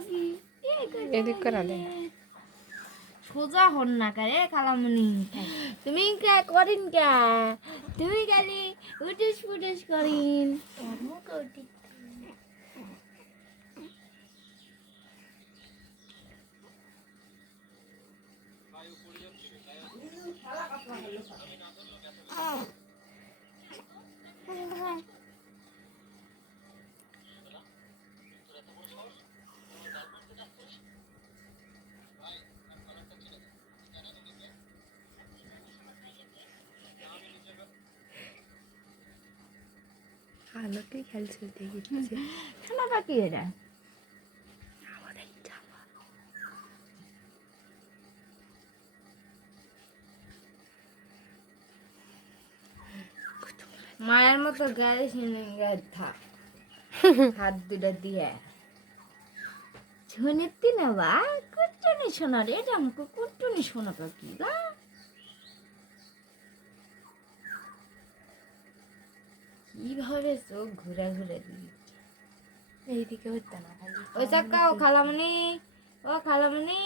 নাকি এদিক করা দে সোজা হন না কারে খালামুনি তুমি কে করিন কে তুমি খালি উঠেস ফুটেস করিন আলোকে খেলছে দেখি শোনা পাখি এরা মায়ের মতো গাড়ি থাক হাত দুটা দিয়ে শুনেতি না বা কুটুনি শোনা রে এটা আমাকে কুটুনি শোনা পাখি বা কিভাবে চোখ ঘুরে ঘুরে দিই এইদিকে হইতো না খালি ওই চাক্কা ও খালামণি